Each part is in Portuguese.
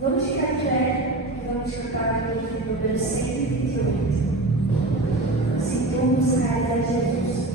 Vamos ficar de pé e vamos cantar o hino número 128. Se tu buscares a Jesus.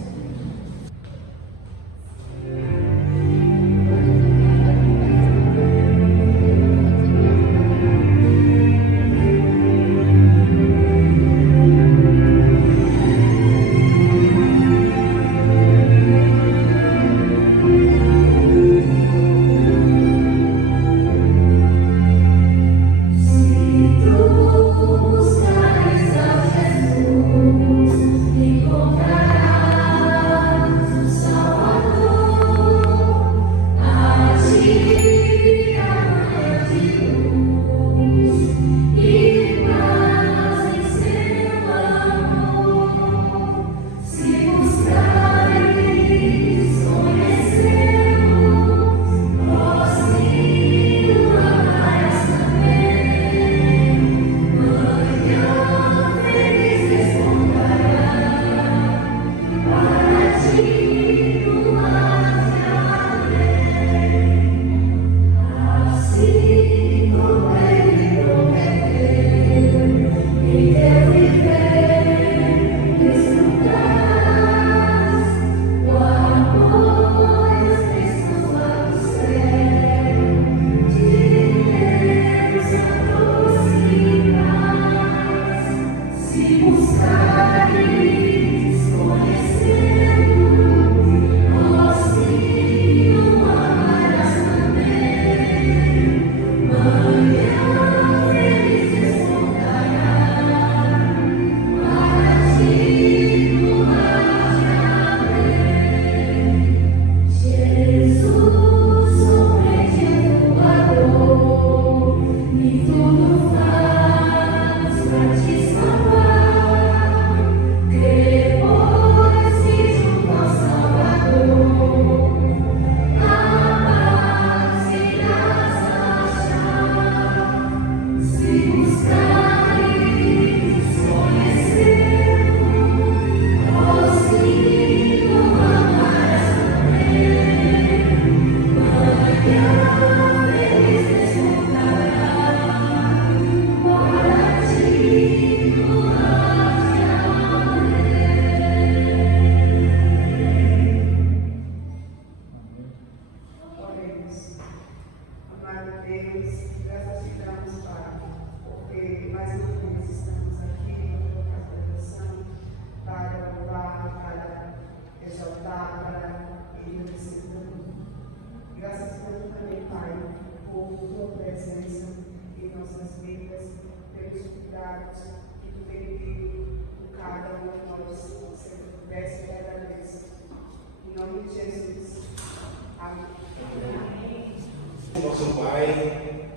Nosso Pai,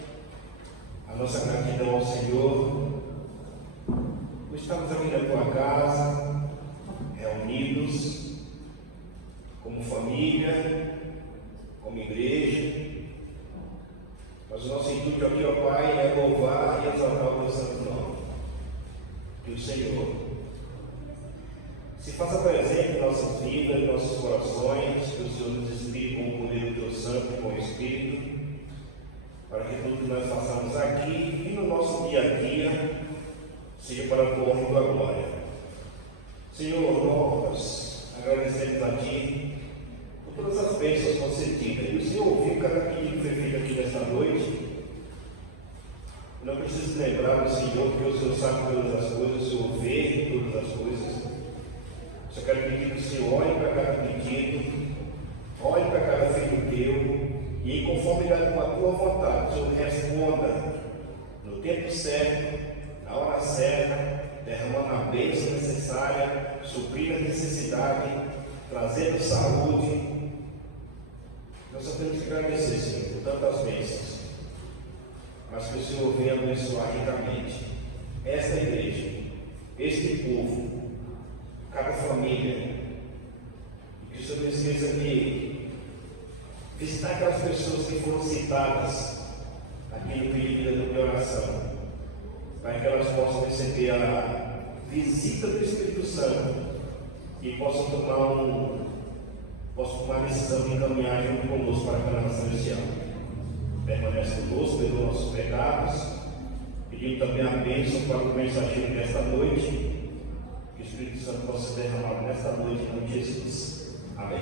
a nossa gratidão ao Senhor, estamos aqui na tua casa, reunidos como família, como igreja, mas o nosso intuito aqui, ó Pai, é louvar e exaltar o teu santo nome. Que o Senhor se faça presente em nossas vidas, em nossos corações, que o Senhor nos inspire com o poder do teu santo e com o Espírito, para que tudo que nós façamos aqui e no nosso dia a dia seja para a tua honra e tua glória. Senhor, nós agradecemos a Ti por todas as bênçãos concedidas. E o Senhor ouviu cada pedido que foi feito aqui nesta noite. Não preciso lembrar do Senhor, porque o Senhor sabe todas as coisas, o Senhor vê todas as coisas. Só quero pedir que o Senhor olhe para cada pedido, olhe para cada filho teu, e em conformidade com a tua vontade, o Senhor responda no tempo certo, na hora certa, derramando a bênção necessária, suprindo a necessidade, trazendo saúde. Nós só temos que agradecer, Senhor, por tantas bênçãos, mas que o Senhor venha abençoar ricamente esta igreja, este povo, cada família, e que o Senhor não esqueça de visitar aquelas pessoas que foram citadas aqui no pedido de oração, para que elas possam receber a visita do Espírito Santo que possam tomar a decisão de encaminhar junto conosco para a canal celestial. Permanece conosco, pelos nossos pecados, pedindo também a bênção para o mensageiro desta noite, que o Espírito Santo possa ser derramado nesta noite, em nome de Jesus. Amém.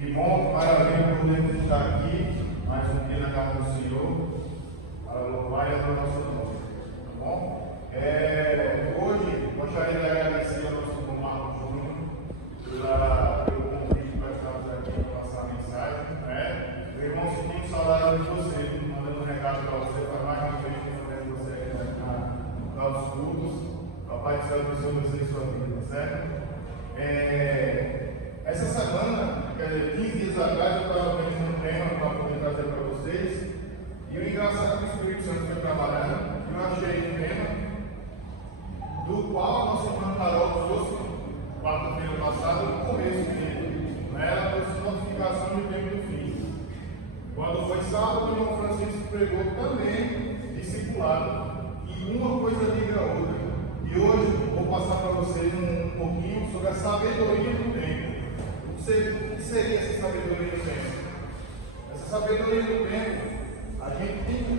Que bom, maravilha, podemos estar aqui mais um dia na casa do Senhor, para louvar e adorar o seu nome, tá bom? Hoje, gostaria de agradecer ao nosso irmão Marcos Júnior pelo convite para estarmos aqui para passar a mensagem, né? O irmão seguindo o salário de você, mandando um recado para você, para mais uma vez que eu quero você aqui na os cultos, Papai do Céu abençoe você em sua vida, tá certo? Essa semana, 15 dias atrás, eu estava pensando um tema para poder trazer para vocês. E o engraçado é que o Espírito Santo foi trabalhando. Eu achei um tema do qual a nossa irmã Carol trouxe quarta-feira passada, no começo dele. Ela trouxe notificação do tempo do fim. Quando foi sábado, o irmão Francisco pregou também discipulado. E uma coisa liga a outra. E hoje vou passar para vocês um pouquinho sobre a sabedoria do tempo. O que seria essa sabedoria do tempo? Essa sabedoria do tempo, a gente tem que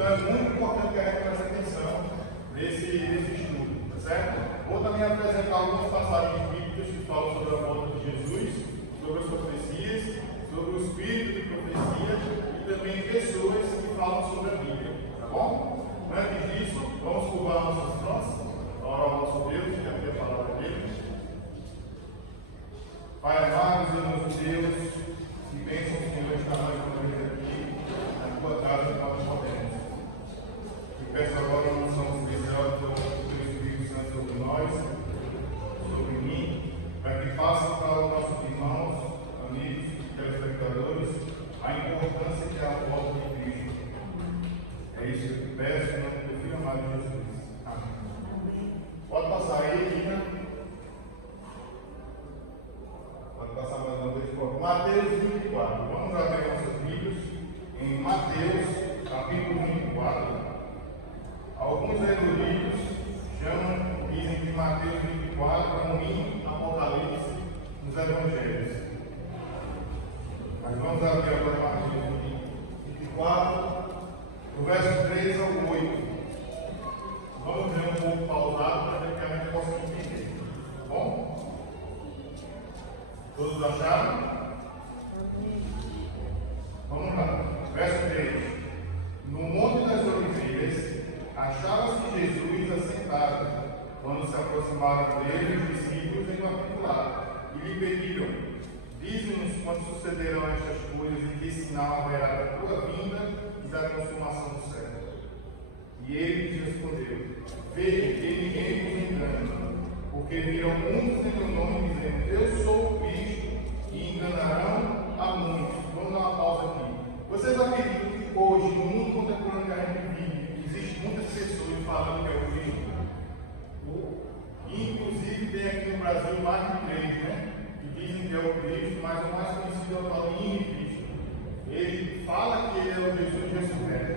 Então é muito importante que a gente preste atenção nesse estudo, tá certo? Vou também apresentar algumas passagens bíblicas que falam sobre a volta de Jesus, sobre as profecias, sobre o espírito de profecia e também pessoas que falam sobre a Bíblia, tá bom? Antes disso, vamos curvar nossas frontes, orar ao nosso Deus, que é a palavra dele. Pai amado e nosso Deus, que bênção o Senhor está mais uma vez aqui, na tua casa, que nós podemos. E peço agora uma unção especial do teu Espírito Santo sobre nós, sobre mim, para que faça para os nossos irmãos, amigos, telespectadores, a importância que é a volta de Cristo. É isso que eu peço em nome do Filho amado de Jesus. Amém. Pode passar aí, Lina. Pode passar mais uma vez, por favor. Mateus 24. Vamos abrir nossos vídeos em Mateus, capítulo 24. Alguns eruditos dizem que Mateus 24 é um mini Apocalipse nos Evangelhos. Mas vamos abrir agora Mateus 24, do verso 3 ao 8. Vamos ver um pouco pausado para que a gente possa entender. Tá bom? Todos acharam? Vamos lá. Verso 3. No Monte das Oliveiras, achava-se Jesus assentado, quando se aproximaram dele os discípulos em particular, e lhe pediram: dize-nos quando sucederão estas coisas e que sinal haverá da tua vinda e da consumação do século. E ele lhes respondeu: vejam que ninguém vos engane, porque viram muitos em meu nome dizendo: eu sou o Cristo, e enganarão a muitos. Vamos dar uma pausa aqui. Vocês acreditam que hoje, no mundo contemporâneo que a gente vive, existem muitas pessoas falando que é o Cristo? Inclusive tem aqui no Brasil mais de 3, né? Que dizem que é o Cristo, mas o mais conhecido é o tal Cristo. Ele fala que ele é o Jesus ressurreto.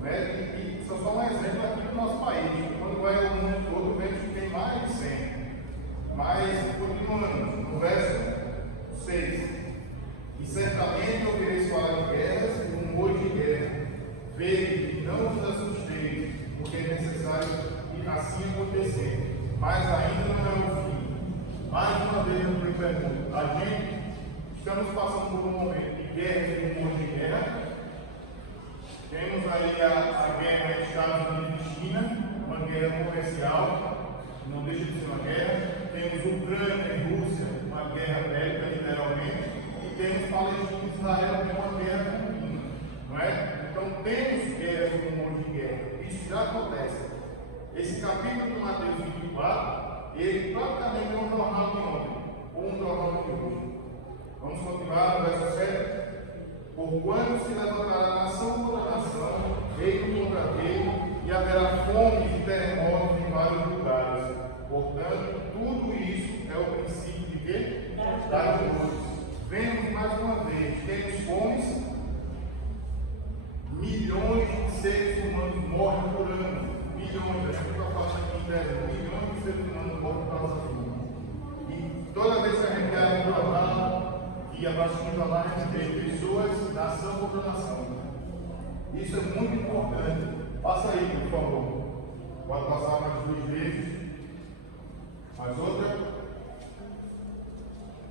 Né? E isso é só um exemplo aqui do nosso país. Quando vai ao mundo todo, vemos que tem mais de 100. Mas, continuando, no verso 6. E certamente ouvireis falar de guerras e rumores de guerra. Vede, não vos assusteis, porque é necessário que assim acontecer. Mas ainda não é o fim. Mais uma vez eu me pergunto: a gente estamos passando por um momento de guerra e rumores de guerra. Temos aí a guerra entre Estados Unidos e China, uma guerra comercial, não deixa de ser uma guerra. Temos Ucrânia e Rússia, uma guerra bélica, literalmente. E temos Palestina e Israel, que é uma guerra comum, não é? Então temos guerras e rumores de guerra. Isso já acontece. Esse capítulo de Mateus 24, ele praticamente é um jornal de ontem, ou um jornal de hoje. Vamos continuar no verso 7. Porquanto se levantará nação contra nação, reino contra reino, e haverá fome e terremotos em vários lugares. Portanto, tudo isso é o princípio de quê? Das dores. Vemos mais uma vez, temos fomes, milhões de seres humanos morrem por ano. Milhões, a gente está falando aqui em 10 milhões de seres humanos morrem por causa da fome. E toda vez que a gente quer provar, e a partir de lá a gente tem pessoas, nação contra nação. Isso é muito importante. Passa aí, por favor. Pode passar mais 2 vezes. Mais outra.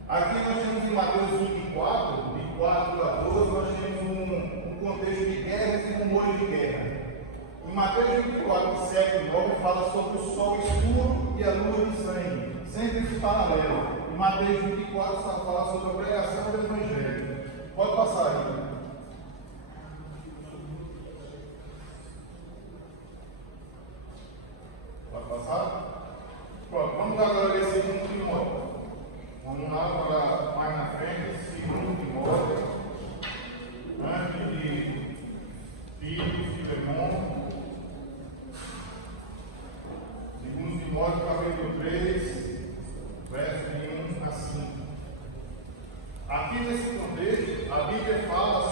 Aqui nós temos em Mateus 24, de 4 a 12, nós temos um contexto de guerras e rumores de guerra. Em Mateus 24, 7 e 9, fala sobre o sol escuro e a lua de sangue. Sempre esse paralelo. Em Mateus 24, está falando sobre a pregação do Evangelho. Pode passar aí. Pode passar? Pronto, vamos agora ler 2 Timóteo. Vamos lá para mais na frente, 2 Timóteo. Antes de Tito, Filemon. 2 Timóteo, capítulo 3. Verso de 1 a 5. Aqui nesse contexto, a Bíblia fala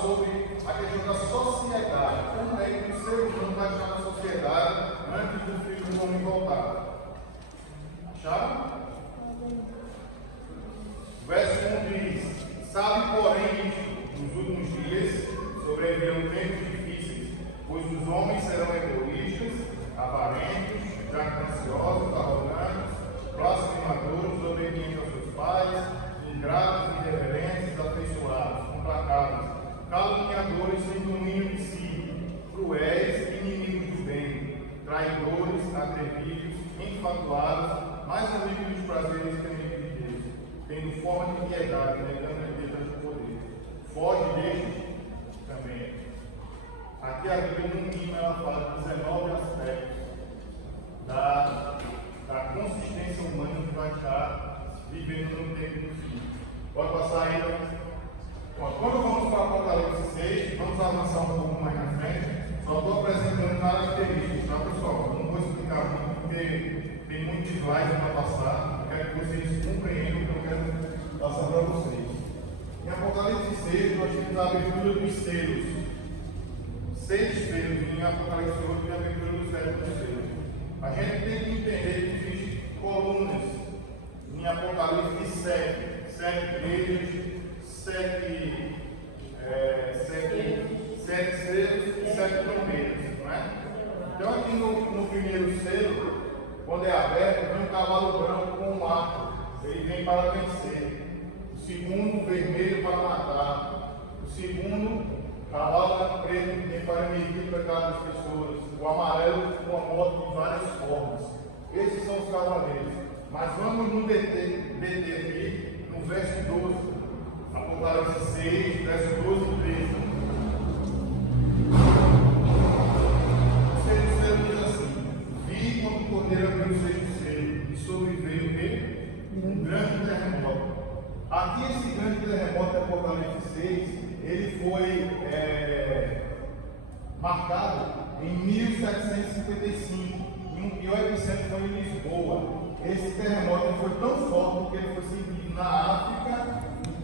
impiedade, negando a Deus do poder. Foge destes também. Aqui a Bíblia, no mínimo, ela fala de 19 aspectos da consistência humana que vai estar vivendo no tempo do fim. Pode passar aí. Quando vamos para o Apocalipse 6, vamos avançar um pouco mais na frente. Só estou apresentando características, tá, pessoal? Não vou explicar muito, porque tem muitos slides para passar. Eu quero que vocês compreendam o que eu quero passar para vocês. Em Apocalipse 6, nós temos a abertura dos selos. 6 selos. Em Apocalipse 8, tem a abertura dos 7 selos. A gente tem que entender que existem colunas. Em Apocalipse 7, 7 igrejas, 7 selos e 7 trombetas, não é? Então, aqui no primeiro selo, quando é aberto, vem um cavalo branco com um arco, ele vem para vencer. O segundo, vermelho, para matar. O segundo, cavalo preto, vem para medir o pecado das pessoas. O amarelo, com a morte de várias formas. Esses são os cavaleiros. Mas vamos nos deter aqui no verso 12. Apocalipse 6, verso 12 e 13. O sexto diz assim: vi quando o cordeiro abriu o sexto selo, e sobreveio o quê? Um grande terremoto. Aqui, esse grande terremoto de Apocalipse 6, ele foi marcado em 1755, e um pior epicentro foi em Lisboa. Esse terremoto foi tão forte que ele foi sentido na África.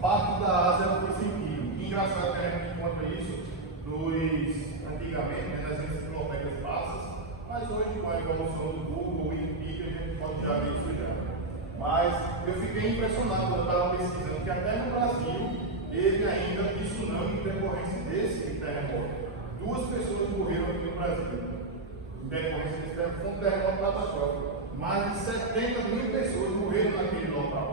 Parte da Ásia ela foi sentido. Engraçado que a gente encontra isso antigamente, nas enciclopédias passas, mas hoje com a evolução do Google, o Wikipedia, a gente pode já ver isso já. Mas eu fiquei impressionado quando eu estava pesquisando que até no Brasil teve ainda tsunami em decorrência desse terremoto. 2 pessoas morreram aqui no Brasil em decorrência desse terremoto. Foi um terremoto catastrófico. Mais de 70 mil pessoas morreram naquele local.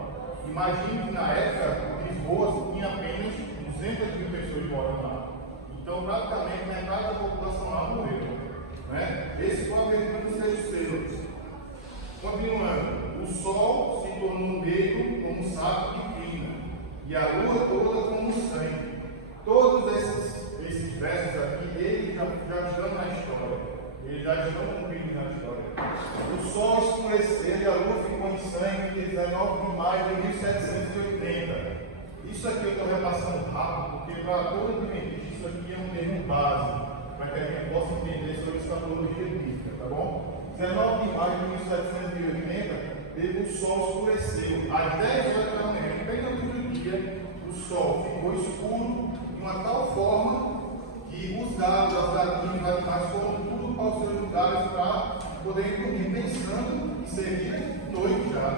Imagine que na época Lisboa tinha apenas 200 mil pessoas morando lá. Então, praticamente metade da população lá morreu. Né? Esse foi a abertura dos 6 selos. Continuando, o sol se tornou negro como um saco de crina, e a lua toda como sangue. Todos esses versos aqui, eles já estão na história. Eles já estão cumpridos na história. O sol escureceu e a lua ficou em sangue em 19 de maio de 1780. Isso aqui eu estou repassando rápido, porque para todo adventista isso aqui é um termo básico, para que a gente possa entender sobre escatologia bíblica, tá bom? 19 de maio de 1780, teve o sol escureceu. Às 10 horas da manhã, bem no fim do dia, o sol ficou escuro de uma tal forma que os gados, as galinhas, os animais foram tudo para os seus lugares para poderem dormir, pensando que seria noite já.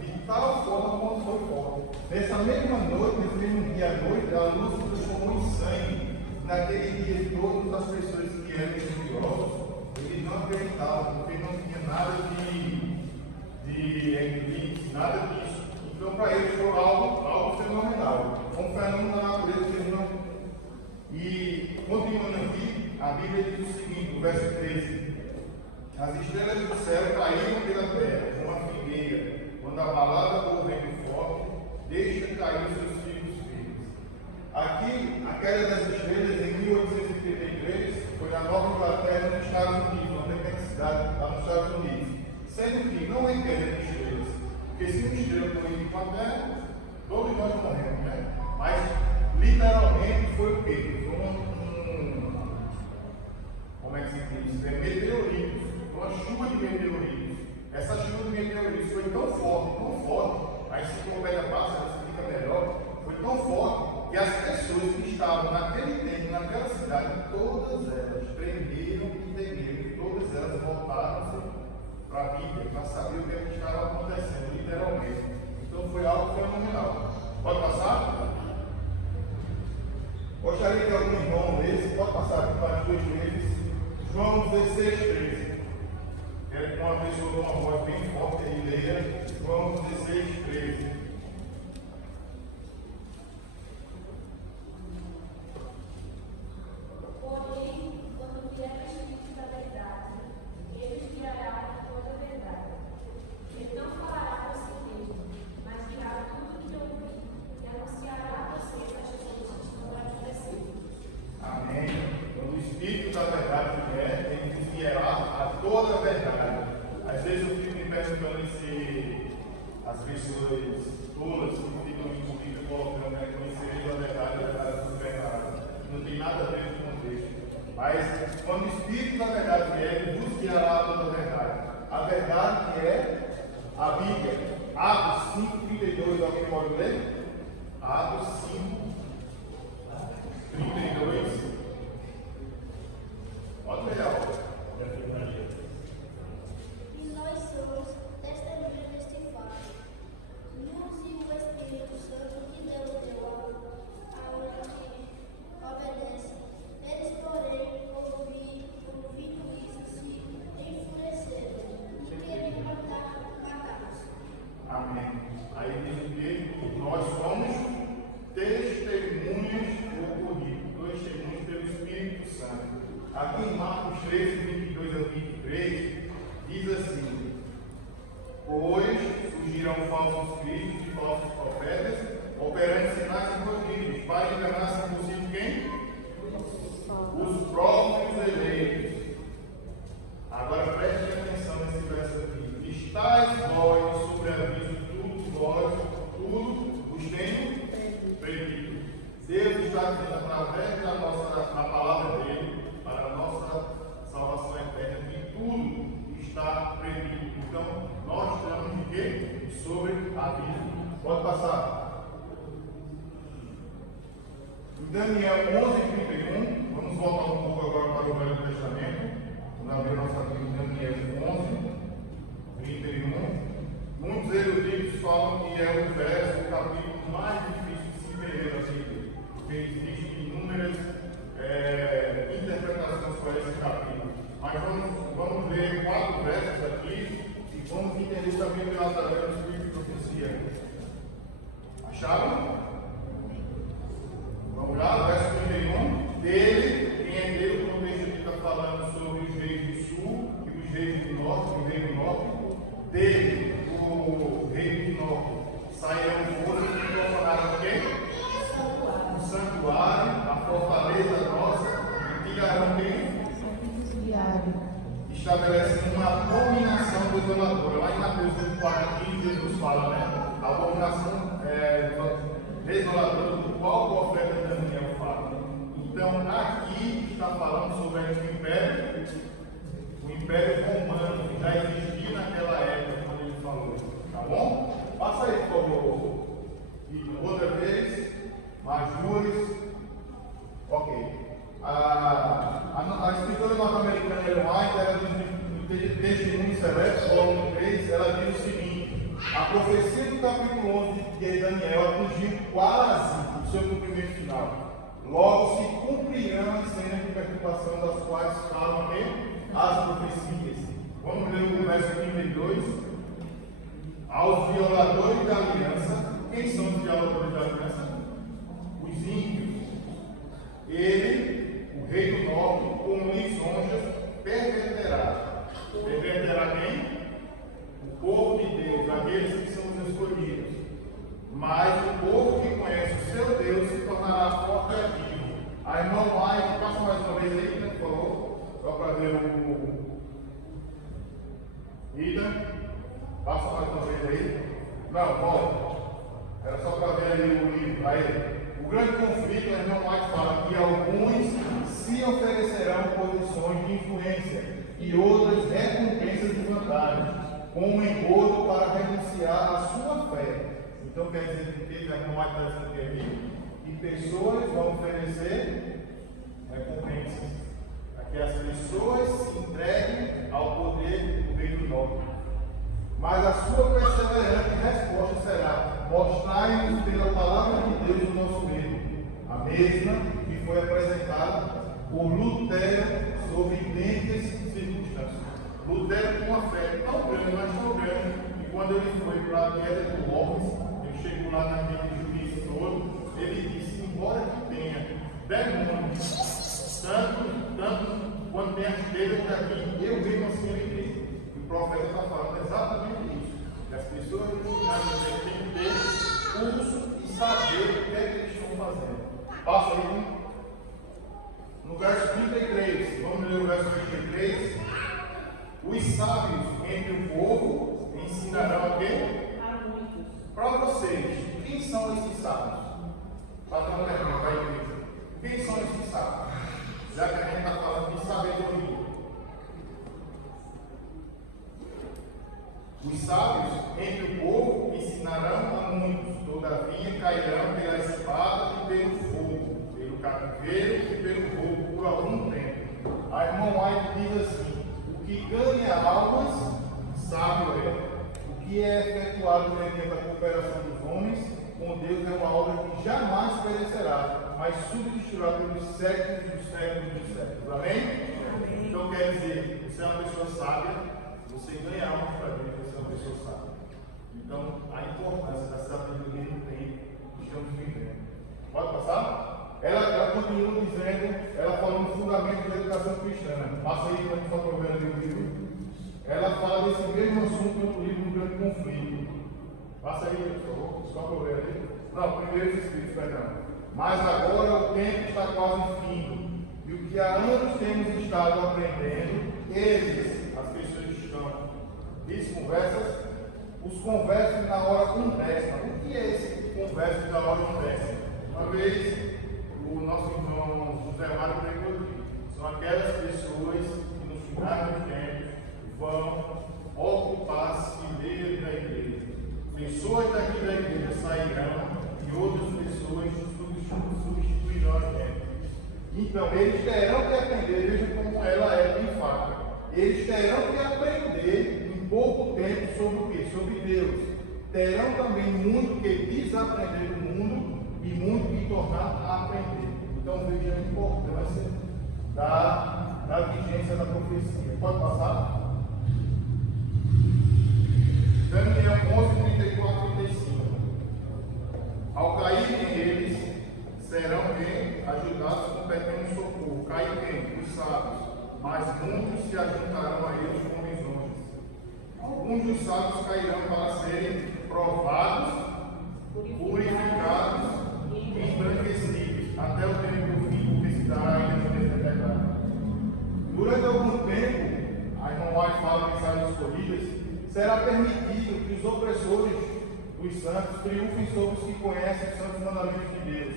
De tal forma como foi forte. Nessa mesma noite, nesse mesmo dia à noite, a luz se transformou em sangue. Naquele dia, todas as pessoas que eram religiosos, eles não acreditavam, porque não tinha nada nada disso. Então, para eles foi algo fenomenal. Um fenômeno da natureza que eles não. E, continuando aqui, a Bíblia diz o seguinte, no verso 13: as estrelas do céu caíram pela terra, como a figueira, quando a balada do vento forte deixa cair os seus figos verdes. Aqui, a queda das estrelas em 1833 foi na Nova Inglaterra, nos Estados Unidos, uma pequena cidade lá nos Estados Unidos. Sendo que não é queda de estrelas, porque se uma estrela for para a Terra, todos nós morremos, né? Mas, literalmente, foi o quê? Foi como é que se diz? Meteoritos. Foi uma chuva de meteoritos. Essa chuva de meteoritos foi tão forte, a enciclopédia passa, ela explica melhor, foi tão forte que as pessoas que estavam naquele tempo, naquela cidade, todas elas tremeram e temeram, e todas elas voltaram-se para a Bíblia, para saber o que estava acontecendo, literalmente. Então foi algo fenomenal. Pode passar? Gostaria que algum irmão lesse, pode passar aqui para as 2 vezes, João 16, 13. Quero que uma pessoa com uma voz bem forte aí leia João 16, 13. Porém, quando vier o Espírito da verdade, ele nos guiará em toda a verdade. Ele não falará por si mesmo, mas dirá tudo o que ouviu, e guiará a toda a verdade. Às vezes eu fico me perguntando se as pessoas tolas que ficam em corrida colocando, né, conhecereis a verdade dos verdades. Não tem nada a ver com o contexto. Mas quando o Espírito da verdade vier, ele vos guiará a toda a verdade. A verdade que é a Bíblia. Atos 5:32, alguém pode ler? Atos 5:32. Pode ler, ó. E nós somos testemunhas deste fato. Luz e o Espírito Santo que Deus deu aos que obedecem. Eles, porém, ouvindo isso, se enfureceram e queriam matar-nos. Amém. Aí diz que nós somos testemunhas do ocorrido, testemunhas pelo Espírito Santo. Aqui em Marcos 13:22-23, diz assim: pois surgirão falsos cristos e falsos profetas, operando sinais e prodígios, para enganar, se possível, quem? Os próprios eleitos. Agora preste atenção nesse verso aqui. Estais vós sobre aviso, tudo os tenho predito. Deus está dizendo através da palavra dele, para a nossa salvação eterna, que tudo está predito. Então, nós estamos de quê? Sobre aviso. Pode passar. Em Daniel 11:31, vamos voltar um pouco agora para o Velho Testamento. Vamos abrir nossa Bíblia em Daniel 11:31. Muitos eruditos falam que é o verso, o capítulo mais difícil de se entender na Bíblia, porque existem inúmeras interpretações para esse capítulo. Mas vamos ler 4 versos aqui e vamos entender essa Bíblia através do Espírito de profecia. Acharam? Vamos lá, verso 31. Dele, quem é dele, o contexto aqui está falando sobre os reis do sul e os reis do norte, o rei do norte. Dele, o rei do norte, sairão forças que profanarão quem? O santuário, a fortaleza nossa, e tirarão quem? Estabelecendo uma abominação desoladora. Lá em Mateus 24:15, Jesus fala, né? A abominação desoladora do qual o profeta Daniel fala. Então, aqui está falando sobre o Império Romano, que já existia naquela época, quando ele falou. Tá bom? Passa aí, por favor. E outra vez, mais 2. Ok. A escritora norte-americana Ellen White, ela diz no Testemunho Celeste, volume 3, ela diz o seguinte: a profecia do capítulo 11 de Daniel atingiu quase o seu cumprimento final. Logo se cumprirão as cenas de perturbação das quais falam as profecias. Vamos ler o verso 32. Aos violadores da aliança. Quem são os violadores da aliança? Os ímpios. Ele, o rei do norte, com lisonjas, perverterá. Perverterá quem? O povo de Deus, aqueles que são os escolhidos. Mas o povo que conhece o seu Deus se tornará forte e ativo. A irmã White, passa mais uma vez aí, né, por favor, só para ver o. Ida, passa mais uma vez aí. Não, volta. Era só para ver ali o livro. Aí, o grande conflito, a irmã White fala que alguns se oferecerão posições de influência e outras recompensas de vantagem, com um engodo para renunciar à sua fé. Então quer dizer que a irmã White está dizendo que aqui, que pessoas vão oferecer recompensas, para que as pessoas se entreguem ao poder do rei do norte. Mas a sua perseverante resposta será: mostrai-nos pela palavra de Deus o nosso medo, a mesma que foi apresentada por Lutero sob idênticas circunstâncias. Lutero com uma fé tão grande, mas tão grande, que quando ele foi para a queda do Worms, ele chegou lá naquele juízo todo, ele disse: embora que tenha demônios, tanto quanto tem as telhas daqui, eu mesmo assim ele disse. O profeta está falando exatamente isso. Que as pessoas no final têm que ter curso e saber o que é que eles estão fazendo. Passa aí no verso 33. Vamos ler o verso 33. sábios entre o povo ensinarão a quê? Para vocês, quem são esses sábios? Para dar uma pergunta para a igreja. Quem são esses sábios? Já que a gente está falando de sabedoria. Os sábios entre o povo ensinarão a muitos, todavia cairão pela espada e pelo fogo, pelo cativeiro e pelo fogo por algum tempo. A irmã White diz assim: o que ganha almas, sábio é. O que é efetuado mediante a cooperação dos homens com Deus é uma obra que jamais perecerá, mas subsistirá pelos séculos dos séculos dos séculos. Amém? Então quer dizer, você é uma pessoa sábia, você ganha almas para Deus, você é uma pessoa sábia. Então, a importância da sabedoria no tempo que estamos vivendo. Pode passar? Ela continua dizendo, ela fala no fundamento da educação cristã. Passa aí para só para ver ali o livro. Ela fala desse mesmo assunto no livro do Grande Conflito. Passa aí, por favor, só para ver ali. Não, primeiro os Espíritos, perdão. Mas agora o tempo está quase findo. E o que há anos temos estado aprendendo, eles, as pessoas que estão conversas, os conversos na hora undécima. O que é esse converso da hora undécima? Uma vez, o nosso irmão José Mário pregou aqui. São aquelas pessoas que no final do tempo vão ocupar as fileiras da igreja. Pessoas daqui da igreja sairão e outras pessoas substituirão a tempo. Então, eles terão que aprender, veja como ela é de fato. Eles terão que aprender em pouco tempo sobre o quê? Sobre Deus. Terão também muito que desaprender do mundo e muito que tornar a aprender. Então, veja a importância da vigência da profecia. Pode passar? Daniel 11, 34 e 35. Ao caírem eles, serão bem ajudados com pequeno socorro. Caem quem? Os sábios. Mas muitos se ajuntarão a eles com lisonjas. Alguns dos sábios cairão para serem provados, purificados e embranquecidos, até o tempo do fim, porque se dará ainda de eternidade. Durante algum tempo, a irmã White fala em mensagens escolhidas, será permitido que os opressores dos santos triunfem sobre os que conhecem os santos mandamentos de Deus.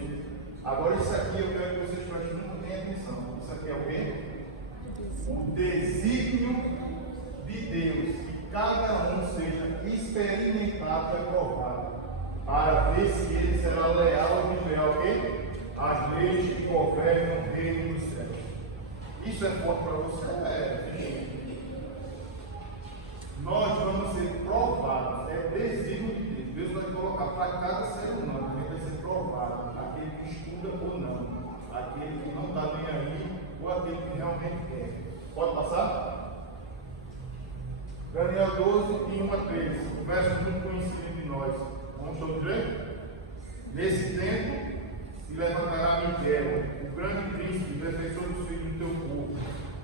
Agora, isso aqui eu quero que vocês prestem muito bem atenção. Isso aqui é o quê? O desígnio de Deus, que cada um seja experimentado e aprovado, para ver se ele será leal e viverá o quê? As leis que governam o reino dos céus. Isso é forte para você? Nós vamos ser provados, é desígnio de Deus. Deus vai colocar para cada ser humano, ele vai ser provado, aquele que estuda ou não, aquele que não está bem aí, ou aquele que realmente quer. Pode passar? Daniel 12, 1 a 13, um verso muito conhecido de nós. Vamos todos ler? Nesse tempo se levantará Miguel, o grande príncipe, defensor dos filhos do teu povo,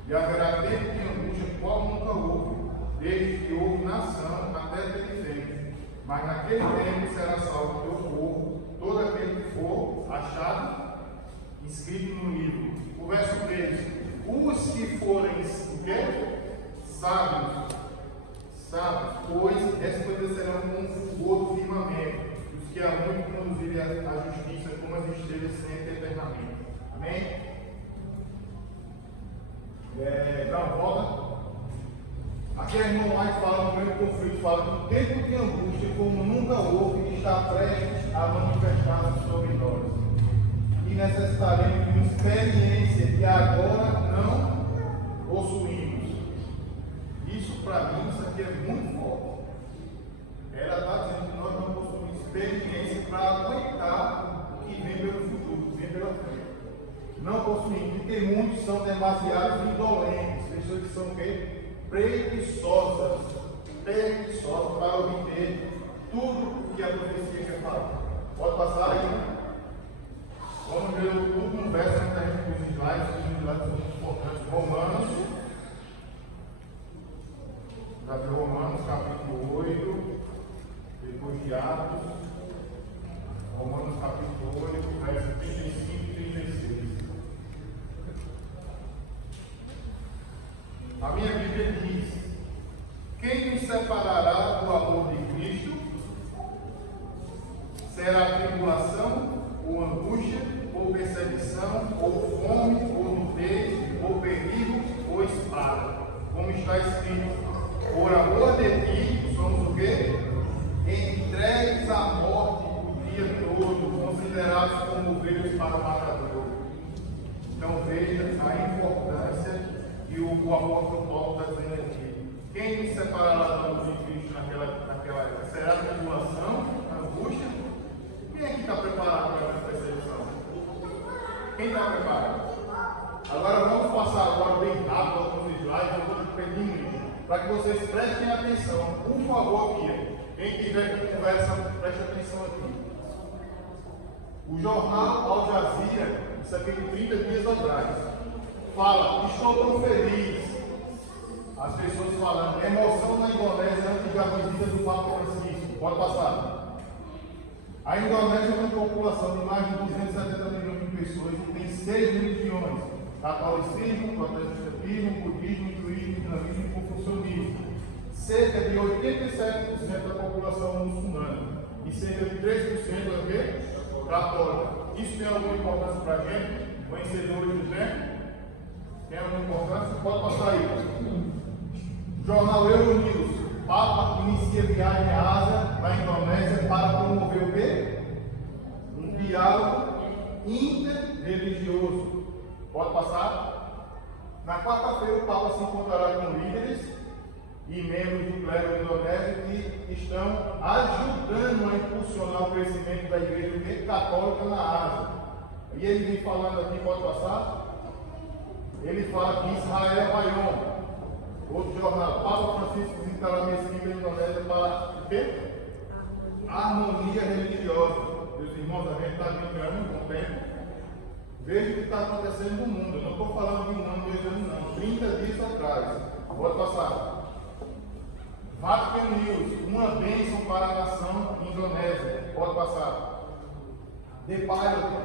e haverá tempo de angústia qual nunca houve, desde que houve nação até aquele tempo. Mas naquele tempo será salvo o teu povo, todo aquele que for achado inscrito no livro. O verso 3: os que forem o quê? Sábios, pois resplandecerão com o fulgor do firmamento, os que há muito conduzirem a justiça como as estrelas sempre eternamente. Amém? Dá uma volta. Aqui a irmã White fala no grande conflito, fala que o tempo de angústia, como nunca houve, está prestes a manifestar-se sobre nós. E necessitaremos de uma experiência que agora não possuímos. Isso para mim, isso aqui é muito forte. Ela está dizendo que nós não possuímos experiência para aguentar o que vem pelo futuro, o que vem pela frente. Não possuímos, porque muitos são demasiados indolentes, pessoas que são o quê? Preguiçosas para obter tudo o que a profecia quer falar. Pode passar aí. Vamos ver o último verso da gente dos slides, os slides são muito importantes. Romanos, Romanos capítulo 8, depois de Atos, Romanos capítulo 8, versos 35 e 36. A minha Bíblia diz: Quem nos separará do amor de Cristo? Será tribulação, ou angústia, ou perseguição, ou fome, ou nudez, ou perigo, ou espada. Como está escrito, por amor de ti, somos o quê? Entregues à morte o dia todo, considerados como ovelhas para o matador. Então veja a importância que o apóstolo Paulo está dizendo aqui. Quem nos separará do amor de Cristo naquela época? Será a tribulação, a angústia? Quem é que está preparado para essa perseguição? Quem está preparado? Agora vamos passar agora bem rápido alguns slides, eu vou repetir para que vocês prestem atenção. Por favor, aqui. Quem tiver com conversa, preste atenção aqui. O jornal Al Jazeera, isso aqui de 30 dias atrás, fala: estou tão feliz. As pessoas falando, emoção na Indonésia antes da visita do Papa Francisco. Pode passar. A Indonésia tem uma população de mais de 270 milhões de pessoas e tem 6 religiões: catolicismo, protestantismo, budismo, hinduísmo, islamismo e confucionismo. Cerca de 87% da população muçulmana e cerca de 3% é católica. Isso tem alguma importância para a gente? Vencedores do tempo? Tem alguma importância? Pode passar aí. Jornal Euronews. Papa inicia viagem à Ásia, na Indonésia, para promover o quê? Um diálogo interreligioso. Pode passar? Na quarta-feira, o Papa se encontrará com líderes e membros do clero indonésio que estão ajudando a impulsionar o crescimento da igreja católica na Ásia. E ele vem falando aqui, pode passar? Ele fala que Israel Rayon. Outro jornal, Papa Francisco visitará a mesquita Indonésia para o quê? Harmonia religiosa. Meus irmãos, a gente está brincando com o tempo. Veja o que está acontecendo no mundo. Eu não estou falando de 1 ano, 2 anos, não. 30 dias atrás. Pode passar. Vatican News, uma bênção para a nação indonésia. Pode passar. The Pilot.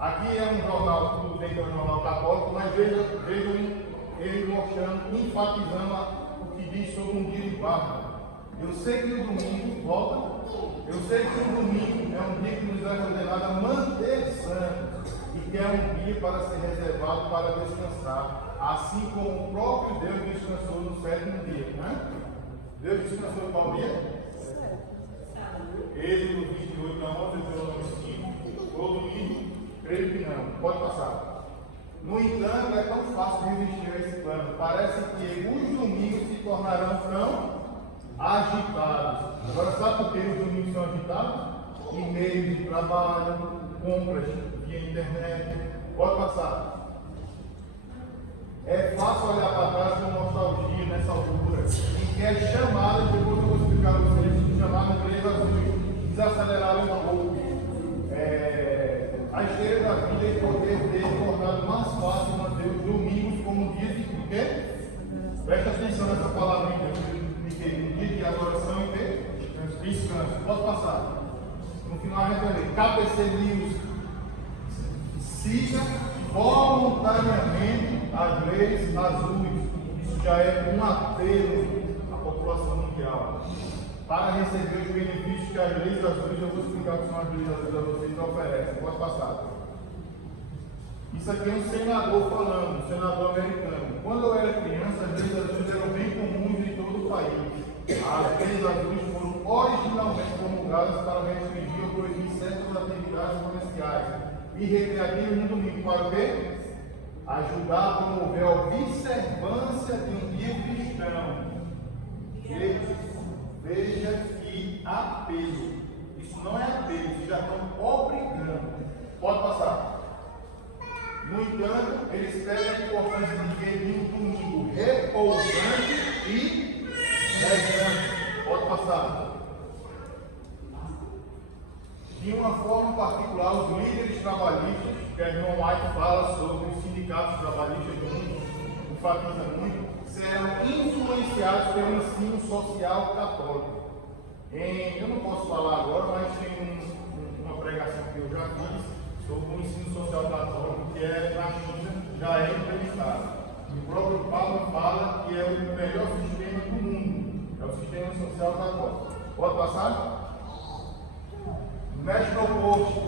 Aqui é um jornal, tudo bem que é um jornal católico, mas vejam ele mostrando, enfatizando o que diz sobre um dia de guarda. Eu sei que o domingo volta, eu sei que o domingo é um dia que nos é ordenado a manter santo e que é um dia para ser reservado para descansar, assim como o próprio Deus descansou no 7º dia, né? Deus descansou em qual dia? Êxodo 28, não, Deuteronômio 5. Todo domingo? Creio que não. Pode passar. No entanto, é tão fácil resistir a esse plano. Parece que os domingos se tornarão tão agitados. Agora, sabe por que os domingos são agitados? E-mails de trabalho, compras via internet. Pode passar. É fácil olhar para trás com nostalgia nessa altura. E quer chamadas, depois eu vou explicar a vocês, chamadas de leis azuis. Desaceleraram um pouco. A esteira da vida e poder ter tornado mais fácil manter os domingos como dias de quê? Presta atenção nessa palavra de dia de adoração e quê? Descanso. Pode passar. No final a gente vai ver. KPC News. Siga voluntariamente as leis azuis. Isso já é um apelo à população mundial. Para receber os benefícios que as leis azuis, eu vou explicar o que são as leis azuis a vocês oferecem. Pode passar. Isso aqui é um senador falando, um senador americano. Quando eu era criança, as leis azuis eram bem comuns em todo o país. As leis azuis foram originalmente promulgadas para restringir ou proibir certas atividades comerciais e recreativas no domingo. Para o quê? Ajudar a promover a observância de um dia cristão. Veja que apelo. Isso não é apelo, isso já estão obrigando. Pode passar. No entanto, eles pegam a importância de um domingo repousante e descanso. Pode passar. De uma forma particular, os líderes trabalhistas, que a irmã White fala sobre os sindicatos trabalhistas do mundo, enfatiza muito, serão influenciados pelo ensino social católico. Eu não posso falar agora, mas tem uma pregação que eu já fiz sobre o ensino social católico, que é na China, já é implementado. O próprio Paulo fala que é o melhor sistema do mundo. social católico. Pode passar? National Post.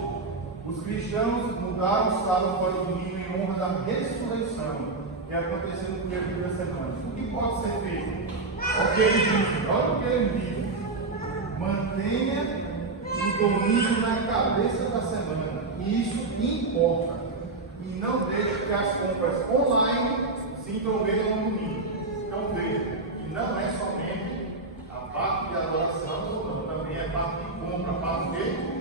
Os cristãos mudaram o sábado para o domingo em honra da ressurreição, que aconteceu no primeiro dia da semana. O que pode ser feito? O que ele diz? Olha o que ele diz. Mantenha o domingo na cabeça da semana. E isso importa. E não deixe que as compras online se intrometam no domingo. Então veja, que não é somente a parte de adoração, também é a parte de compra, a parte de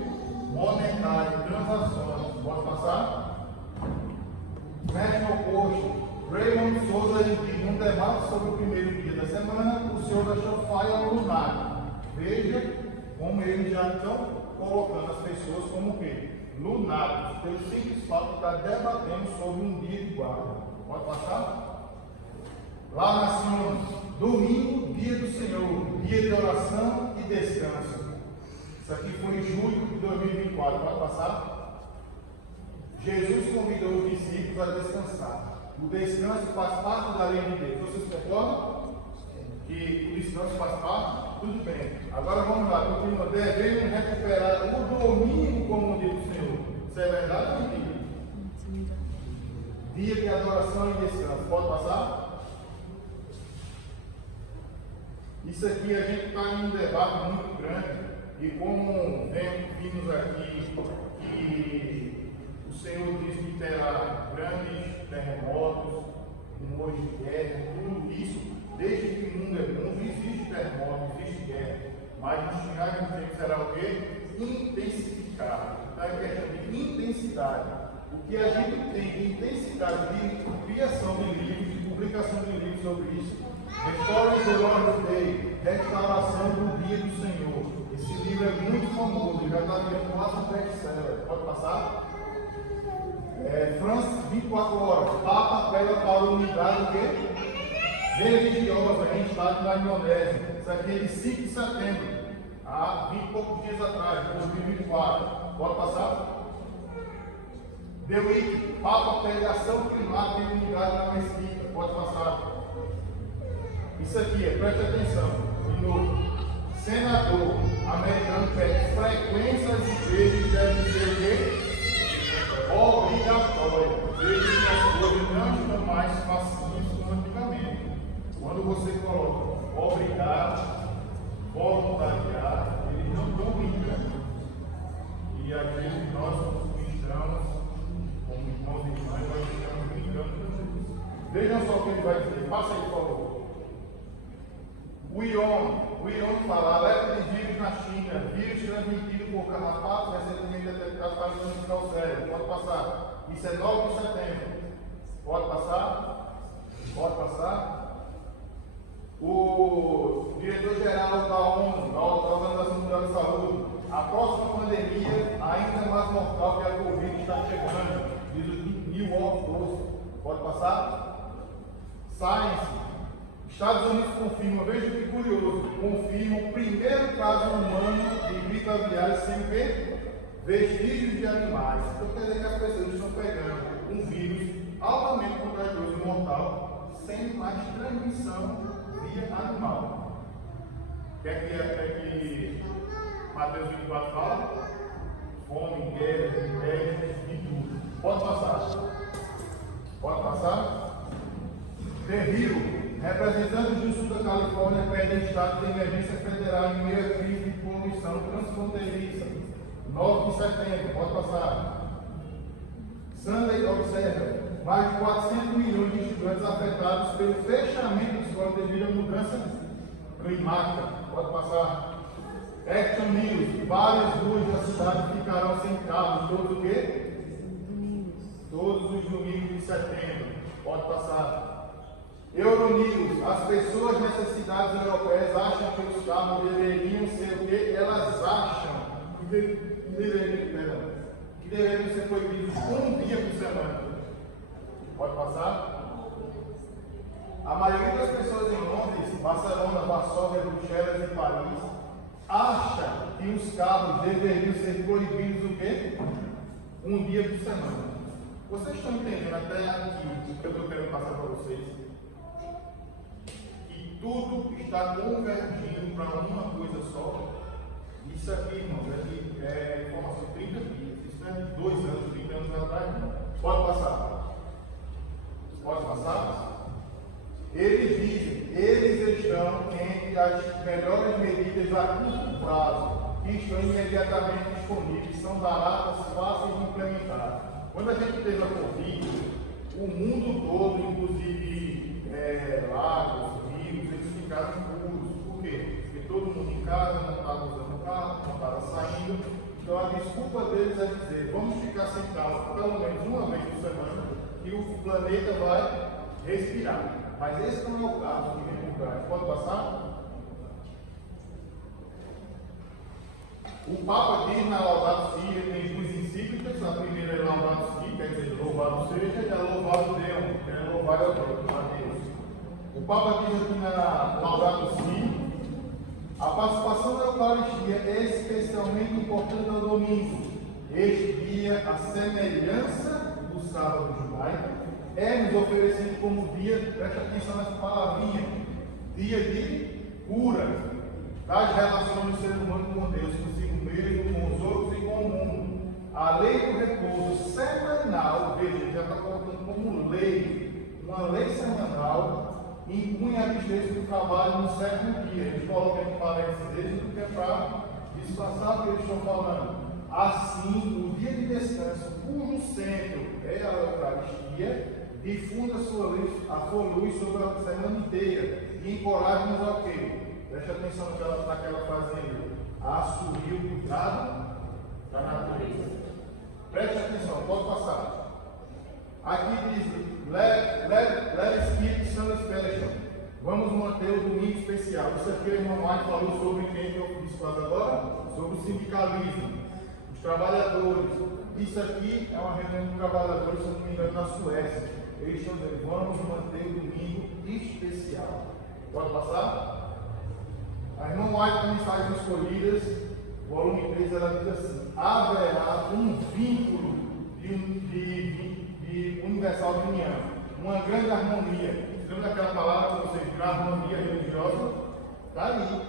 monetária, transações. Pode passar? National Post. Raymond Souza, em um debate sobre o primeiro dia da semana, o senhor achou falha lunar. Veja como eles já estão colocando as pessoas como o quê? Lunares, pelo simples fato de estar debatendo sobre um dia de guarda. Pode passar? Lá nascemos, domingo, dia do Senhor, dia de oração e descanso. Isso aqui foi em julho de 2024. Pode passar? Jesus convidou os discípulos a descansar. O descanso faz parte da lei de Deus. Vocês concordam? Que o descanso faz parte? Tudo bem. Agora vamos lá. Continua. Devemos recuperar o domingo como o dia do Senhor. Isso é verdade ou mentira? Dia de adoração e descanso. Pode passar? Isso aqui a gente está em um debate muito grande. E como vimos aqui que o Senhor diz que terá grandes terremotos, rumores de guerra, tudo isso, desde que o mundo é mundo, existe terremoto, existe guerra, mas no final do tempo será o quê? Intensificado. Então é questão de intensidade. O que a gente tem de intensidade de criação de livros, de publicação de livros sobre isso, Restoring the Lord of Day, Restauração do Dia do Senhor. Esse livro é muito famoso, já está virando quase um best-seller. Pode passar? France 24 horas. Papa pega para a unidade religiosa em estado da Indonésia. Isso aqui é de 5 de setembro, há 20 e poucos dias atrás, 2024. Pode passar? The Week. Papa pega ação climática e unidade na mesquita. Pode passar? Isso aqui preste atenção. De novo. Senador americano pede frequência de igrejas deve ser o quê? Obrigatória. Veja que as coisas não estão mais facinhas como antigamente. Quando você coloca obrigado, voluntariado, eles não estão brincando. E às vezes nós, como cristãos, como irmãos e irmãs, nós estamos brincando com isso. Vejam só o que ele vai dizer. Passa aí, por favor. O Ion fala, alerta de vírus na China, vírus transmitido por carrapatos recentemente detectados para danificar o cérebro. Pode passar. Isso é 9 de setembro. Pode passar? Pode passar? O diretor-geral da ONU, da Organização Mundial da Saúde, a próxima pandemia, ainda mais mortal que a Covid, está chegando, diz o New York Post. Pode passar? Science. Estados Unidos confirma, veja que curioso, confirma o primeiro caso humano de gripe aviária sem ver vestígios de animais. Então quer dizer que as pessoas estão pegando um vírus altamente contagioso e mortal sem mais transmissão via animal. Quer que Mateus 24 fala? Fome, guerra, inveja e tudo. Pode passar? Pode passar? Terrível. Representantes do sul da Califórnia pedem estado de emergência federal em meio à crise de poluição transfronteiriça. 9 de setembro, pode passar. Sunday observa mais de 400 milhões de estudantes afetados pelo fechamento de escolas devido à mudança climática. Pode passar. Action News, várias ruas da cidade ficarão sem carros todos o quê? Todos os domingos de setembro. Pode passar. Euronews, as pessoas nessas cidades europeias acham que os carros deveriam ser o que elas acham que deveriam ser proibidos um dia por semana. Pode passar? A maioria das pessoas em Londres, Barcelona, Varsóvia, Bruxelas e Paris acha que os carros deveriam ser proibidos o quê? Um dia por semana. Vocês estão entendendo até aqui o que eu estou querendo passar para vocês? tudo está convergindo para uma coisa só. Isso aqui, irmãos, é informação de 30 dias. Isso não é de 2 anos, 30 anos atrás, não. Pode passar. Pode passar? Eles dizem, eles estão entre as melhores medidas a curto prazo, que estão imediatamente disponíveis, são baratas, fáceis de implementar. Quando a gente teve a Covid, o mundo todo, inclusive lagos, rios, eles ficaram impuros. Por quê? Porque todo mundo em casa não estava usando o carro, não estava saindo. Então a desculpa deles é dizer, vamos ficar sentados pelo menos uma vez por semana e o planeta vai respirar. Mas esse não é o caso que vem por trás. Pode passar? O Papa diz na Laudato Si, ele tem 2 encíclicas, a primeira é Laudato Si, quer dizer, louvado seja, e a louvado Deus, que é louvar a Deus. O Papa diz aqui na Laudato Si, a participação da Eucaristia é especialmente importante no domingo. Este dia, a semelhança do sábado judaico, é nos oferecido como dia, preste atenção nessa palavrinha, dia de cura das relações do ser humano com Deus, consigo mesmo, com os outros e com o mundo. A lei do repouso semanal, veja, já está colocando como lei, uma lei semanal, impunha a abstência do trabalho no 7º dia. Eles colocam em parênteses desde que é para disfarçar o que eles estão falando. Assim, o dia de descanso, cujo centro é a Eucaristia, difunda a sua luz sobre a semana inteira e encoraja-nos ao quê? Preste atenção naquela frase aí. A assumir o cuidado da natureza. Preste atenção, pode passar. Aqui diz, let us keep some special. Vamos manter o domingo especial. Isso aqui o irmão Mike falou sobre quem que eu fiz quase agora? Sobre o sindicalismo, os trabalhadores. Isso aqui é uma reunião de trabalhadores, se não me engano, na Suécia. Eles estão dizendo, vamos manter o domingo especial. Pode passar? A irmã White, Mensagens Escolhidas, volume 3, ela diz assim: haverá um vínculo de universal de união, uma grande harmonia. Você lembra daquela palavra que você viu, harmonia religiosa? Está aí.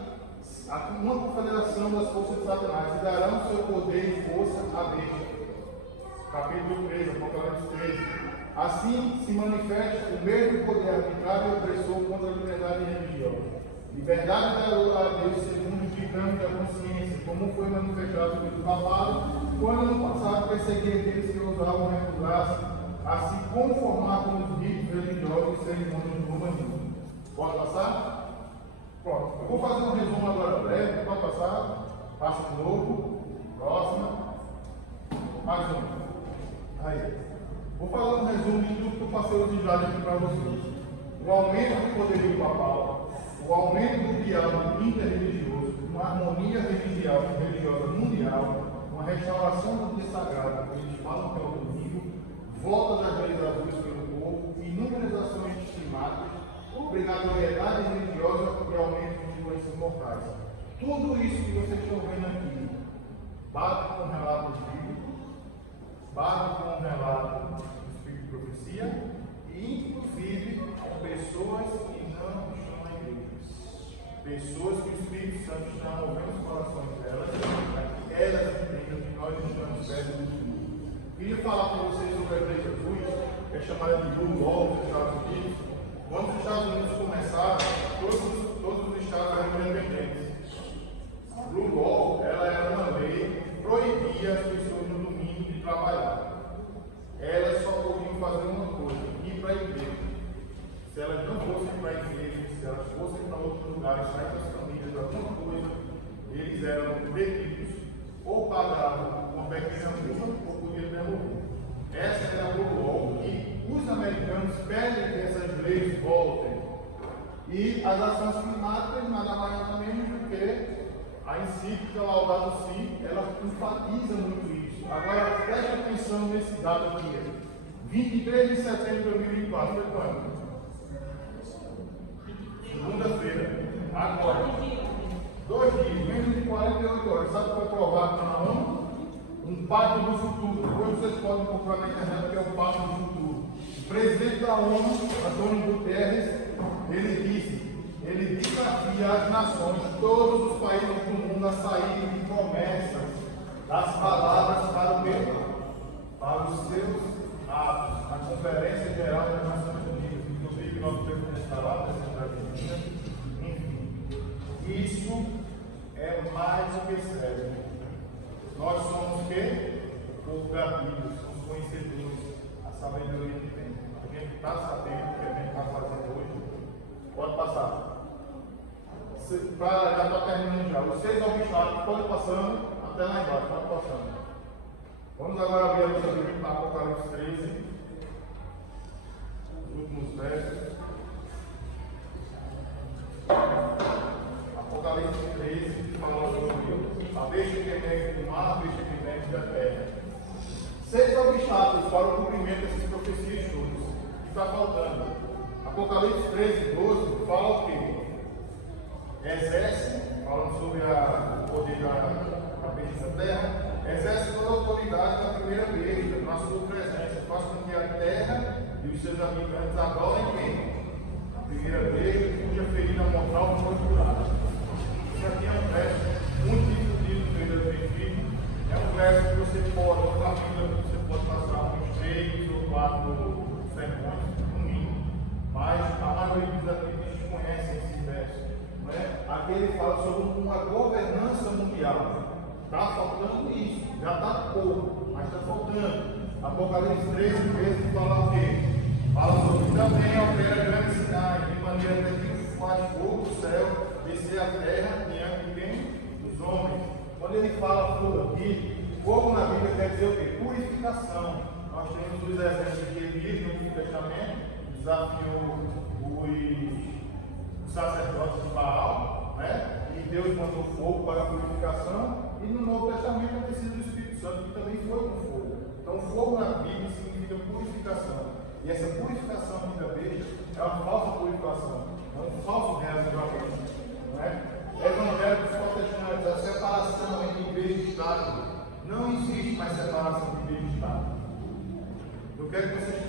Uma confederação das forças de Satanás, e darão seu poder e força à besta. Capítulo 3, Apocalipse 13. Assim se manifesta o mesmo poder arbitrário e opressor contra a liberdade religiosa. Liberdade dará a Deus segundo o dicame da consciência, como foi manifestado pelo papado, quando no passado perseguia aqueles que ousavam recusar-se a se conformar com os ritos religiosos e cerimônias do humanismo. Pode passar? Pronto. Eu vou fazer um resumo agora breve. Pode passar? Passa de novo. Próxima. Mais um. Aí. Vou falar um resumo de tudo que eu passei os slides aqui para vocês. O aumento do poderio papal, o aumento do diálogo interreligioso, uma harmonia religiosa mundial, uma restauração do dia sagrado, que eles falam que é o domingo, volta das leis azuis pelo povo, inúmeras ações sistemáticas, obrigatoriedade religiosa e aumento de doenças mortais. Tudo isso que vocês estão vendo aqui, bate com relatos bíblicos, bate com relato do Espírito de Profecia, e inclusive com pessoas que não estão na igreja. Pessoas que o Espírito Santo está movendo os corações delas, para que elas entendam que nós estamos perto do fim. Queria falar para vocês sobre a Igreja Jesus, que é chamada de Blue Law nos Estados Unidos. Quando os Estados Unidos começaram, todos os estados eram independentes. Blue Law, ela era uma lei que proibia as pessoas no domingo de trabalhar. Elas só podiam fazer uma coisa, ir para a igreja. Se elas não fossem para a igreja, se elas fossem para outros lugares, sair das famílias, alguma coisa, eles eram detidos, ou pagavam uma pequena multa, ou podiam devolver. Essa era a lei que os americanos pedem que essas leis voltem. E as ações climáticas nada mais nada menos do que a encíclica Laudato Si, ela enfatiza muito isso. Agora, preste atenção nesse dado aqui. 23 de setembro de 2004, foi quando? Segunda-feira. Agora. 2 dias, menos de 48 horas. Sabe o que foi aprovado na ONU? Um pacto do futuro. Depois vocês podem procurar na internet o que é o pacto do futuro. O presidente da ONU, Antônio Guterres, ele e as nações, todos os países do mundo, a sair de promessas das palavras para o quê? Para os seus atos. A Conferência Geral das Nações Unidas, inclusive nosso presidente está lá, presidente da Argentina, enfim. Isso é mais do que sério. Nós somos o quê? O povo da Bíblia, somos conhecedores, a sabedoria que tem. A gente está sabendo o que a gente está fazendo hoje. Pode passar. Já está terminando já. Os 6 obstáculos, pode passando, até lá embaixo, pode passando. Vamos agora abrir a nossa Bíblia para Apocalipse 13, os últimos versos. Apocalipse 13 fala sobre a besta que emerge do mar, a besta que emerge da terra. 6 obstáculos para o cumprimento dessas profecias todas. O que está faltando? Apocalipse 13, 12 fala o quê? Exerce, falando sobre o poder da besta da terra, exerce toda a autoridade da primeira besta, na sua presença, faz com que a terra e os seus habitantes adorem quem? A primeira besta, cuja ferida mortal foi curada. Isso aqui é um verso muito difundido no meio das Bíblias. É um verso que você pode, uma família, você pode passar uns 3 ou 4 sermões, no mínimo. Mas a maioria dos adventistas conhecem esse verso. Aqui ele fala sobre uma governança mundial. Está faltando isso, já está pouco, mas está faltando. Apocalipse 13 vezes fala o quê? Fala sobre também opera grandes sinais, de maneira que faz fogo do céu, descer a terra diante de quem? Dos homens. Quando ele fala fogo aqui, fogo na Bíblia quer dizer o quê? Purificação. Nós temos os exemplos de Elias no Antigo Testamento, desafiou os sacerdotes de Baal, e Deus mandou fogo para a purificação, e no Novo Testamento é preciso do Espírito Santo, que também foi com fogo. Então, fogo na Bíblia significa purificação, e essa purificação aqui da besta é uma falsa purificação, é um falso reavivamento. Evangélicos protestantes, a separação entre igreja e Estado, não existe mais separação de igreja e Estado. Eu quero que vocês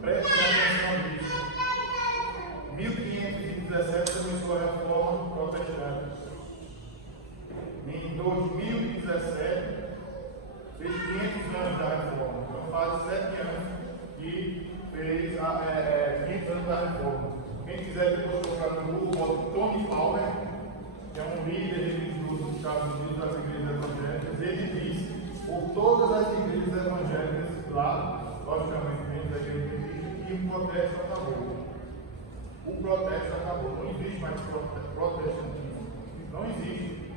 prestem atenção nisso. 1517 começou a reforma protestante. Em 2017, fez 500 anos da reforma. Então faz 7 anos que fez 500 anos da reforma. Quem quiser depois colocar no Google, bota Tony Palmer, que é um líder religioso dos Estados Unidos das igrejas evangélicas. Ele disse, por todas as igrejas evangélicas lá, logicamente dentro da igreja adventista, que o protesto acabou. O protesto acabou, não existe mais protestantismo, não existe.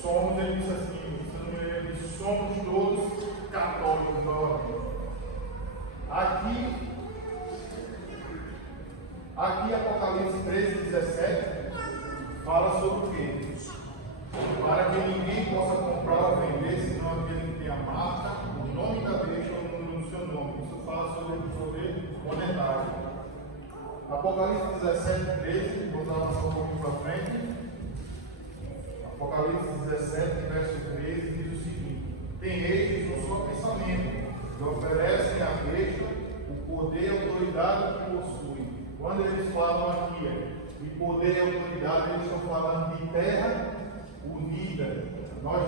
Somos, ele disse assim, ele disse, somos todos católicos da ordem. Aqui Apocalipse 13, 17 fala sobre o quê? Para que ninguém possa comprar ou vender, senão aquele que tem a marca, o nome da besta ou o número do seu nome. Isso fala sobre o poder monetário. Apocalipse 17, 13, vou avançar um pouquinho para frente. Apocalipse 17, verso 13, diz o seguinte: tem estes no seu pensamento, que oferecem à besta o poder e a autoridade que possui. Quando eles falam aqui de poder e autoridade, eles estão falando de terra unida. Nós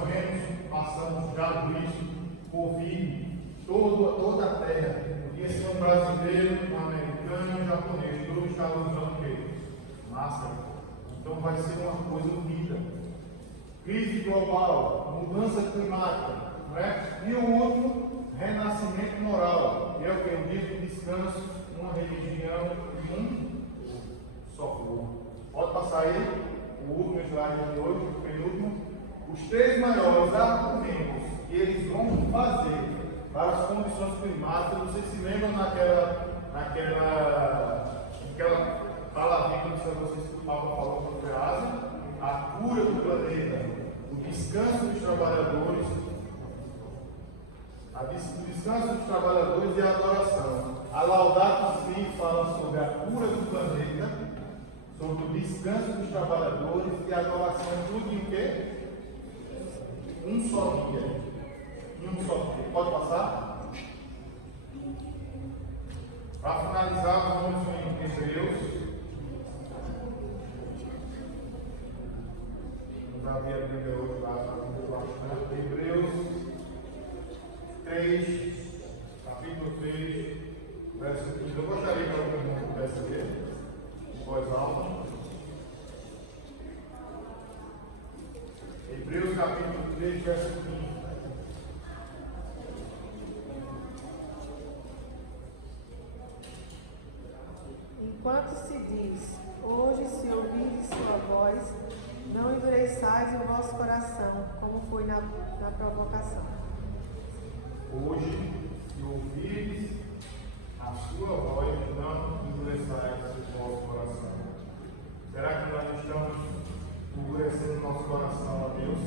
passamos já por isso, Covid, toda a terra. Podia ser um brasileiro, um americano, um japonês, todos estavam usando o quê? Máscara. Então vai ser uma coisa unida. Crise global, mudança climática, não é? E o último, renascimento moral, que é o que? O dia de descanso, uma religião e um só povo. Pode passar aí, o último slide de hoje, o penúltimo. Os 3 maiores argumentos que eles vão fazer para as condições climáticas, vocês se lembram naquela palavrinha que vocês que o Papa falou sobre a Ásia? A cura do planeta, o descanso dos trabalhadores, o descanso dos trabalhadores e a adoração. A Laudato Si fala sobre a cura do planeta, sobre o descanso dos trabalhadores e a adoração, tudo em o quê? Um só dia. Um só dia. Pode passar? Para finalizar, vamos em Hebreus. abrir a Bíblia hoje lá, Hebreus 3, capítulo 3, verso 15. Eu gostaria que alguém pudesse ler, em voz alta. Hebreus capítulo 3, verso 15. Enquanto se diz, hoje se ouvirdes sua voz, não endureçais o vosso coração, como foi na provocação. Hoje, se ouvirdes a sua voz, não endureçais o vosso coração. Será que nós estamos endurecendo nosso coração a Deus?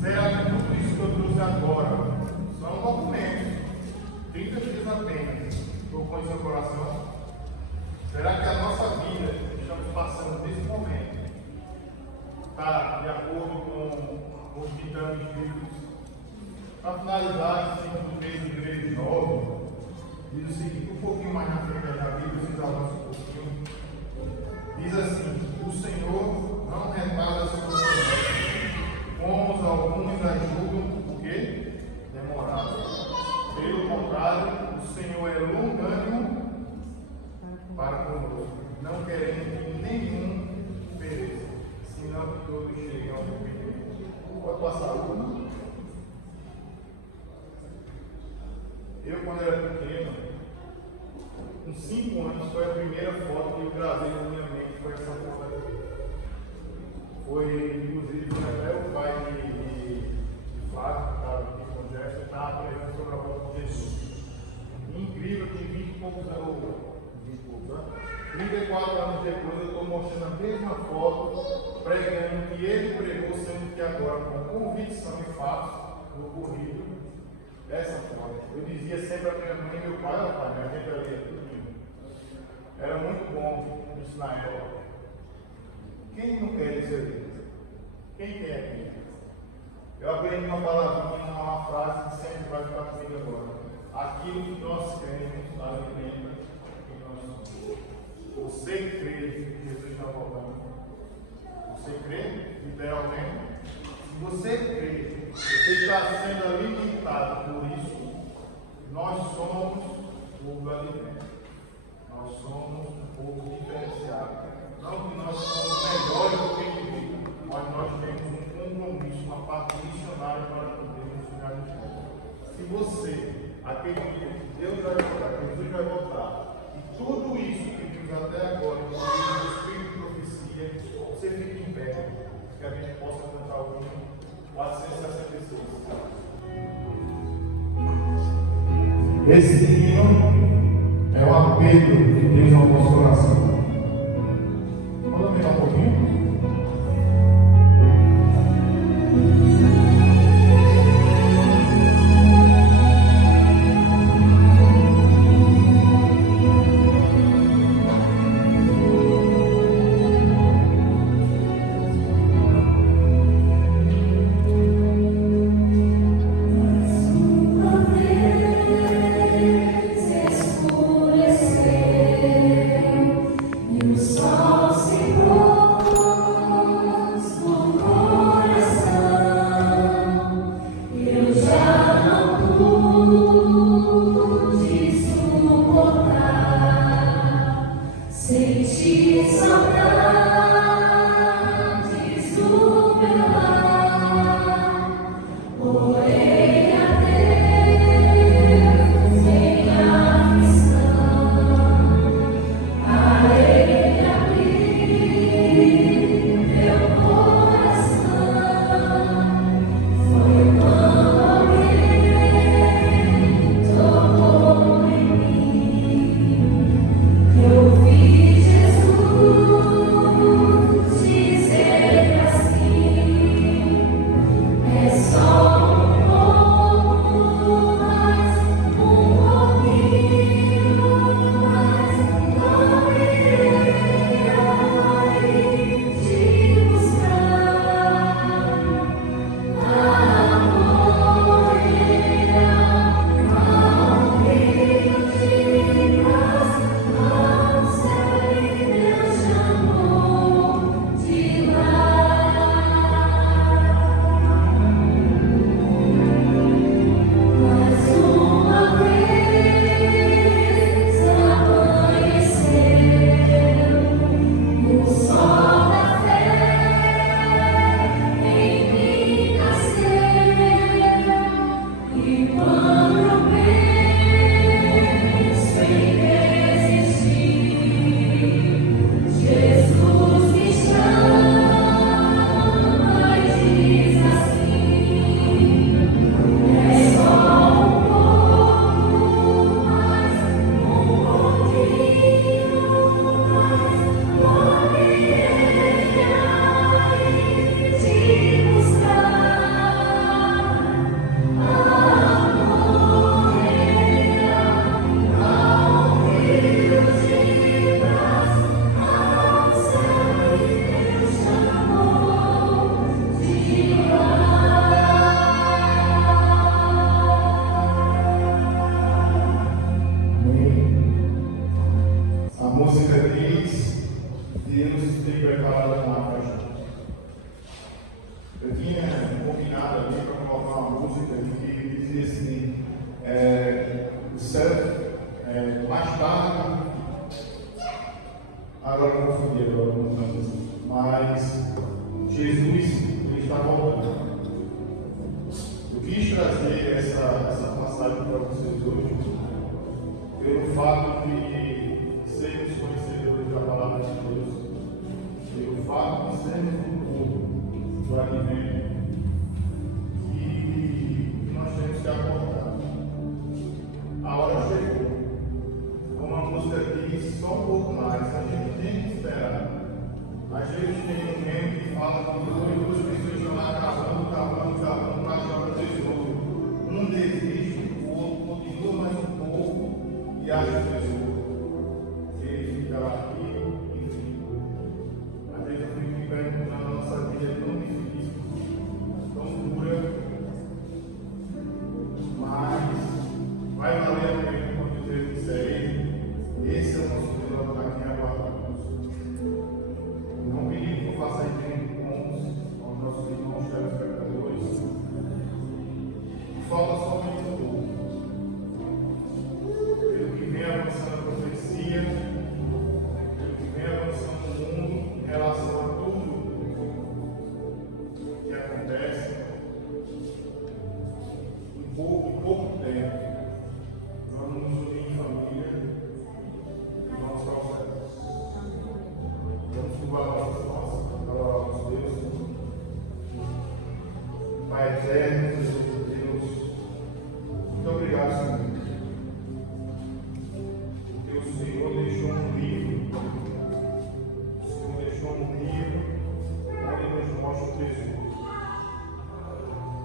Será que tudo isso que eu trouxe agora são documentos, 30 dias apenas, tocou em seu coração? Será que a nossa vida que estamos passando nesse momento está de acordo com os ditames bíblicos? Para finalizar, esse segundo texto de 3:9, diz o seguinte, um pouquinho mais na frente da Bíblia, se avança um pouquinho. Diz assim: o Senhor não retarda sua promessa, como alguns ajudam o quê? Demorado. Pelo contrário, o Senhor é longânimo para conosco, não querendo que nenhum pereça, senão que todos cheguem ao arrependimento. Pode passar uma? Eu, quando era pequeno, com 5 anos, foi a primeira foto que eu gravei na minha mente, foi essa foto aqui. Foi, inclusive, até o pai de Flávio, que estava aqui com o Gerson, estava pregando sobre a volta de Jesus. Incrível que 20 e poucos anos, 34 anos depois, eu estou mostrando a mesma foto, pregando que ele pregou, sendo que agora, com convicção e fatos, ocorrido essa foto. Eu dizia sempre a minha mãe e meu pai, ó pai, minha gente ali, tudo. Era muito bom isso na época. Quem não quer isso aqui? Quem quer aqui? Eu aprendi uma palavrinha, uma frase que sempre vai ficar comigo agora. Aquilo que nós cremos, alimenta quem nós somos. Você crê que Jesus está voltando? Você crê, literalmente? Se você crê, você está sendo alimentado por isso, nós somos povo alimento. Nós somos um povo diferenciado. Não que nós somos melhores do que ninguém, mas nós temos um compromisso, uma parte missionária para podermos chegar no céu. Se você acredita que Deus vai voltar, que Jesus vai voltar, e tudo isso que vimos até agora, inclusive o Espírito de profecia, você fica em pé, que a gente possa cantar o hino 466. Esse hino é o apelo de Deus ao nosso coração. Vamos aumentar um pouquinho? Eu vi Jesus. nosso dia agora, mas Jesus ele está voltando. Eu quis trazer essa passagem para vocês hoje, pelo fato de sermos conhecedores da palavra de Deus, pelo fato de sermos um povo do advento, e nós temos que acordar. A hora chegou. Como a música diz, só um pouco mais, a gente tem que esperar. Às vezes tem um meme que fala que duas pessoas estão lá cavando para achar o tesouro. Um desiste, o outro continua mais um pouco e acha o tesouro. Ele fica aqui, enfim. Às vezes eu fico me perguntando, a nossa vida é tão difícil, tão dura, mas vai valer a pena quando Deus disser. Esse é o nosso Deus para quem aguardamos. Não pedir que eu faça encontros aos nossos irmãos telespectadores. Falta somente um pouco. Pelo que vem avançando a profecia, pelo que vem avançando o mundo em relação a tudo que acontece, em pouco tempo, vamos nos unir em família. Vamos curvar nossas mãos, adorar nosso Deus. Pai eterno, Deus, muito obrigado, Senhor. Porque o Senhor deixou um livro, onde nos mostra o tesouro.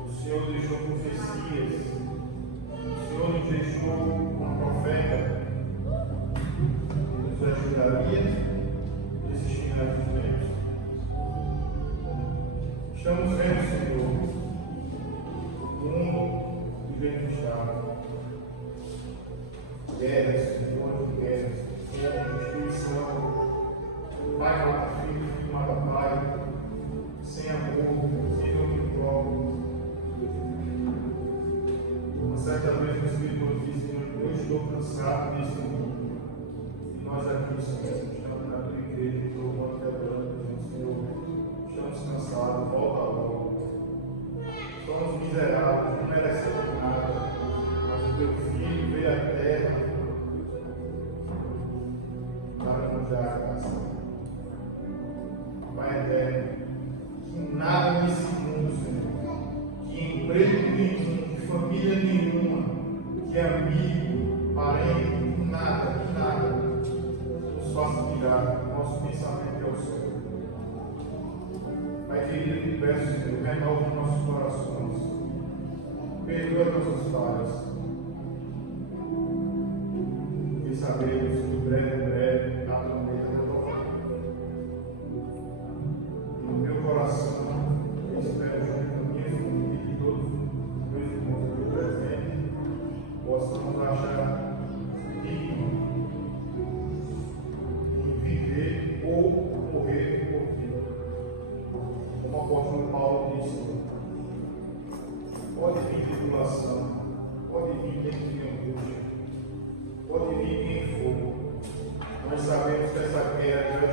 O Senhor deixou profecias, o Senhor nos deixou uma profeta que nos ajudaria. Estamos vendo, Senhor, o mundo do jeito que está. Guerras, Senhor, guerras, destruição, pai mata filho, filho mata pai, sem amor, sem domínio próprio. Uma certa vez o Espírito disse, Senhor, eu estou cansado desse mundo. E nós aqui, Senhor, estamos na tua igreja, louvando e adorando, Senhor. Estamos cansados, volta logo. Somos miseráveis, não merecemos nada. Mas o teu filho veio à terra para nos dar a graça. Pai eterno, que nada nesse mundo, Senhor, que emprego nenhum, que família nenhuma, que amigo, parente, nada, nos faça tirar nosso pensamento ao Senhor. Pai querido, eu te peço, Senhor, renova nossos corações, perdoa nossas falhas, e sabemos que breve, a promessa renovada. No meu coração, eu espero junto com a minha família e todos os meus irmãos aqui presentes, possamos achar digno em viver ou morrer por ti. Como o apóstolo Paulo disse, pode vir tribulação, pode vir quem tem angústia, pode vir quem for. Nós sabemos que essa guerra já